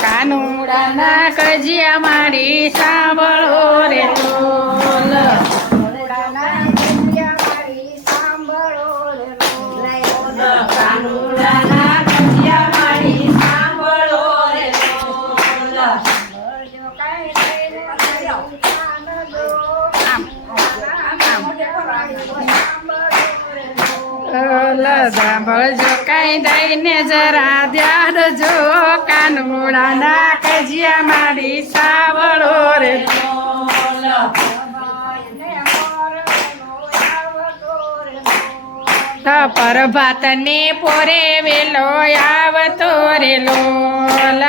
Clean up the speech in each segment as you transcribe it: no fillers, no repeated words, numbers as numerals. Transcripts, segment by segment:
કાનુડાના કજિયા મારી સાંભળો રે લોલ. કાનુડાના કજિયા મારી સાંભળો રે લોલ. કાનુડાના કજિયા મારી સાંભળો રે લોલ. સાંભળજો કાંઈ દઈને મારી સાંભળો. સાંભળજો કાંઈ દઈને જરા ધ્યાનજો. કાનુડાના કજિયા મારી સાંભળો રે લોલ. પ્રભાતને પોરે વેલો આવતો રે લોલ.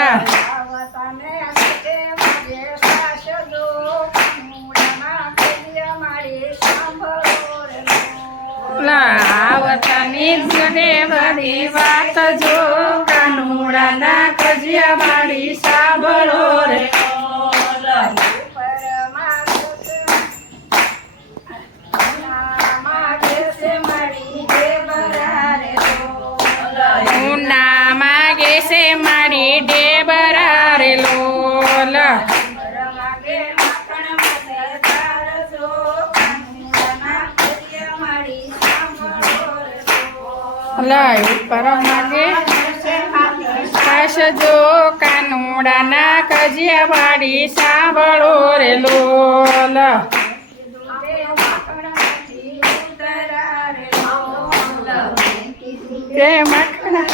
આવતાની જને બધી વાત જો. કાનુડાના કજિયા મારી સાંભળો રે લોલ. ઉના માગે છે મારી ઢેબરા રે લોલ. ઉપર માગે ખાસજો. કાનુડાના કજિયા મારી સાંભળો રે લોલ. તે મખણા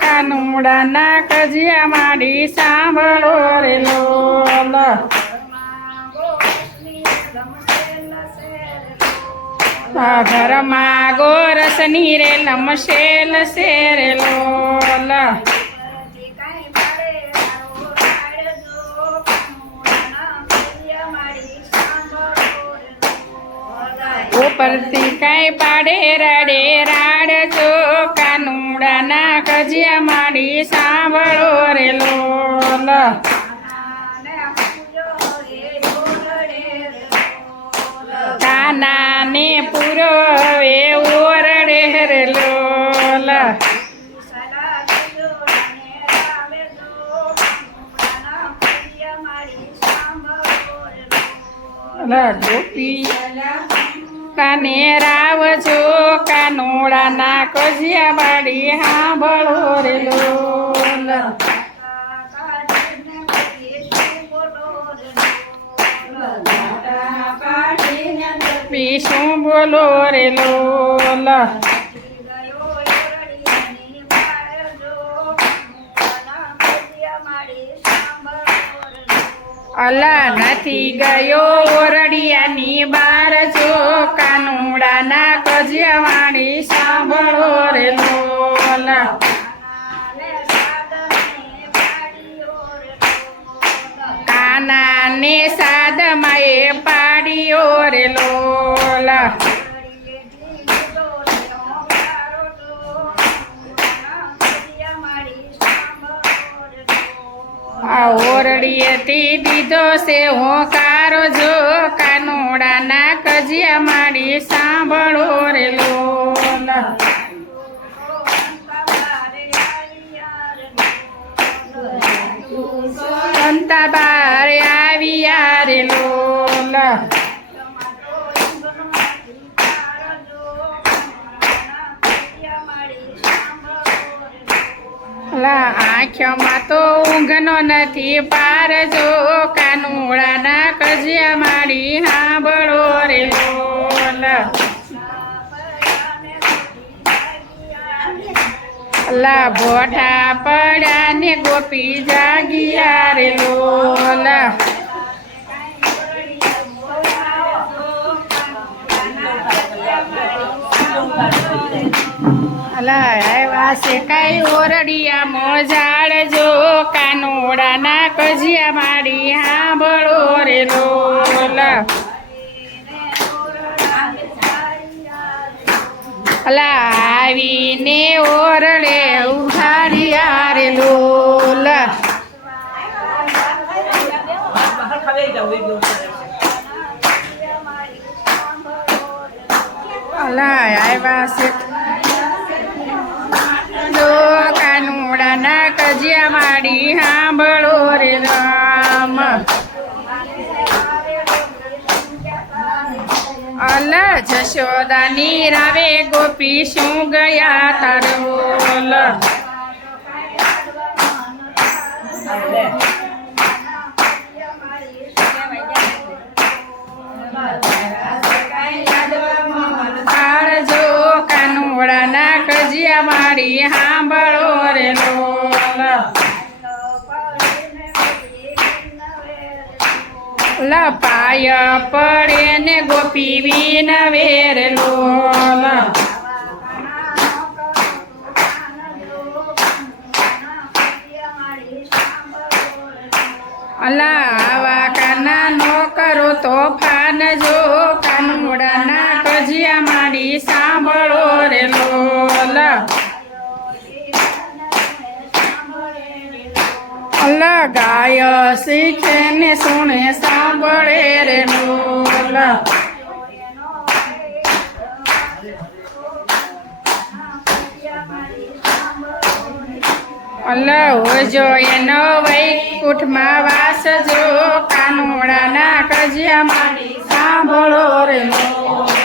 કાનુડાના કજિયા મારી સાંભળો રે લોલ. ઘરમાં ગોરસની રે લમશેલ છે રે લોલ. ઉપરથી કાંઈ પાડે રડે રાડજો. કાનુડાના કજિયા મારી સાંભળો રે લોલ. કાનાને પૂરો હવે ઓરડે રે લોલ. ગોપી કાને રાવજો. કાનુડાના કજિયા મારી સાંભળો રે લોલ. શું બોલો રે લોલ. અલા નથી ગયો ઓરડિયાની બાર જો. કાનુડાના કજિયા મારી સાંભળો રે લોલ. કાનાને સાદમાં એ પાડ્યો રે લોલ. આ ઓરડીએથી દીધો છે હોંકારો જો. કાનુડાના કજિયા મારી સાંભળો રે લોલ. સંતા બાર આવ્યા રે લોલ. આંખમાં તો ઊંઘનો નથી પાર જો. કાનુડાના કજિયા મારી સાંભળો રે લોલ. ભોઠા પડ્યા ને ગોપી જાગિયા રે લોલ. આવ્યા છે કાંઈ ઓરડિયા મોજાળ જો. કાનુડાના કજિયા મારી સાંભળો રે લોલ. આવીને ઓરડે ઉઘાડ્યા રે લોલ અલા આવ્યા છે જો કાનુડાના કજિયા માડી સાંભળો રે રામ અલા જશોદાની રાવે ગોપી શું ગયા તારોલ આળજો કાનુડાના કજિયા માડી સાંભળો રે લોલ લપાય પડે ને ગોપી વિનવે રે લોલ અલા આવા કાના નો કરો તો ફાન જો કાનુડાના કજિયા માડી સાંભળો રે લોલ અલા ગાય શીખે ને સુણે સાંભળે રે લોલ અલા હોજો એનો વૈકુંઠમાં વાસ જો કાનુડાના કજિયા માડી સાંભળો રે લોલ